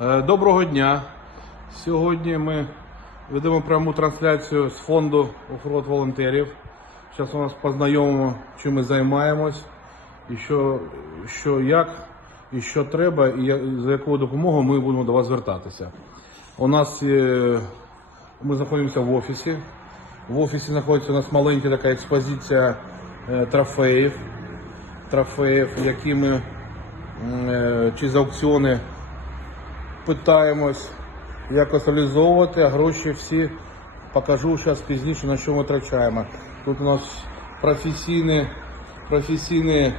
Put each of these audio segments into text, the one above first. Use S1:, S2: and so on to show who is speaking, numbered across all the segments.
S1: Е, Доброго дня. Сьогодні ми ведемо пряму трансляцію з фонду оффроуд волонтерів. Зараз у нас познайомимо, чим ми займаємось, і що, що як, і що треба, і за якою допомогою ми будемо до вас звертатися. У нас є, ми знаходимося в офісі. В офісі знаходиться у нас маленька така експозиція е, трофеїв, трофеїв, які ми е, чи з аукціони питаємось якось реалізовувати, а гроші всі покажу зараз пізніше, на що ми втрачаємо. Тут у нас професійні, професійні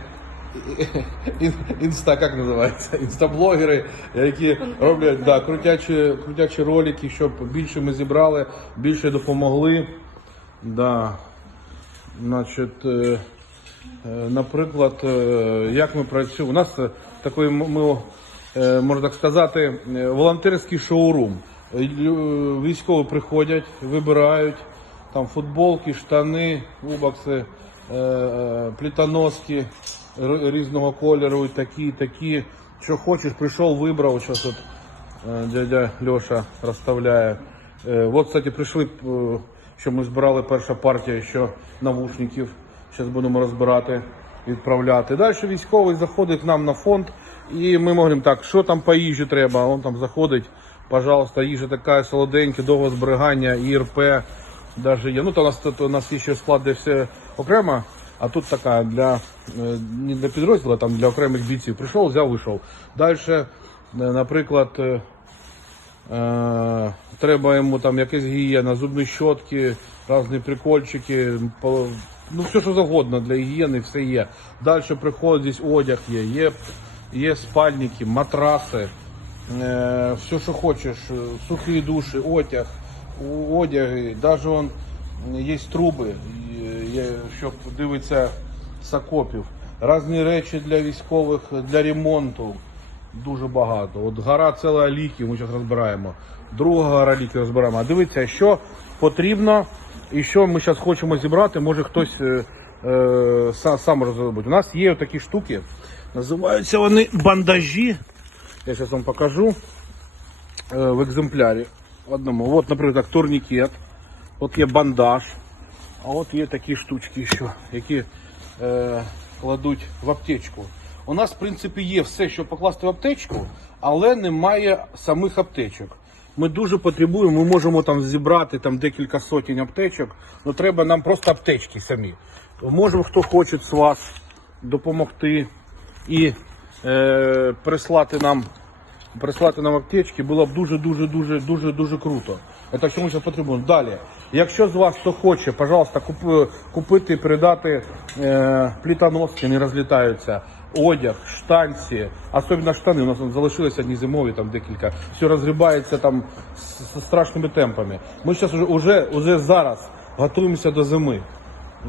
S1: інста, як називається? Інстаблогери, які роблять да, крутячі, крутячі ролики, щоб більше ми зібрали, більше допомогли. Да. Значить, е, Е, Наприклад, е, як ми працюємо. У нас такий, ми, можна так сказати, е, волонтерський шоурум. Е, Військові приходять, вибирають там футболки, штани, кубокси, е, е, плітоноски різного кольору, такі, такі. Що хочеш, прийшов, вибрав. Зараз тут е, дядя Льоша розставляє. Е, От, кстати, прийшли, е, що ми збирали перша партія що навушників. Зараз будемо розбирати, відправляти. Далі військовий заходить нам на фонд, і ми говоримо так, що там по їжі треба. Він там заходить, пожалуйста, їжа така солоденька, довго зберігання, ІРП. Даже є. Ну, то у нас тут у нас є ще склад, де все окремо, а тут така для е, не для підрозділу, а там для окремих бійців. Прийшов, взяв, вийшов. Далі, наприклад, е, Е, треба йому там якась гігієна, зубні щотки, різні прикольчики, ну все що завгодно для гігієни, все є. Далі приходить здесь одяг є, є, є спальники, матраси, е, все що хочеш, е, сухі душі, одяг, одяги, навіть он, є труби, е, щоб дивитися з окопів. Різні речі для військових, для ремонту. Дуже багато. От гора ціла ліків, ми зараз розбираємо. Друга гора ліків розбираємо. А дивіться, що потрібно і що ми зараз хочемо зібрати, може хтось е, сам, розробить. У нас є такі штуки, називаються вони бандажі. Я зараз вам покажу е, в екземплярі. В одному. От, наприклад, турнікет, от є бандаж, а от є такі штучки, що, які е, кладуть в аптечку. У нас, в принципі, є все, що покласти в аптечку, але немає самих аптечок. Ми дуже потребуємо, ми можемо там зібрати там декілька сотень аптечок, але треба нам просто аптечки самі. Може, хто хоче з вас допомогти і е, прислати нам прислати нам аптечки було б дуже дуже дуже дуже круто. Це чому зараз потрібно. Далі, якщо з вас хто хоче, пожалуйста, куп, купити і передати е, плітоноски, не розлітаються, одяг, штанці, особливо штани. У нас там залишилися одні зимові, там декілька. Все розгрібається там з, страшними темпами. Ми зараз уже, уже зараз готуємося до зими.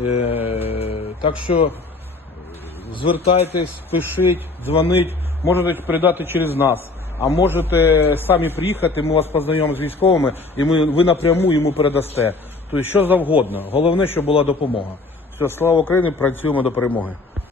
S1: Е, так що звертайтесь, пишіть, дзвоніть, можете передати через нас. А можете самі приїхати, ми вас познайомимо з військовими, і ми, ви напряму йому передасте. Тобто що завгодно. Головне, щоб була допомога. Все, слава Україні, працюємо до перемоги.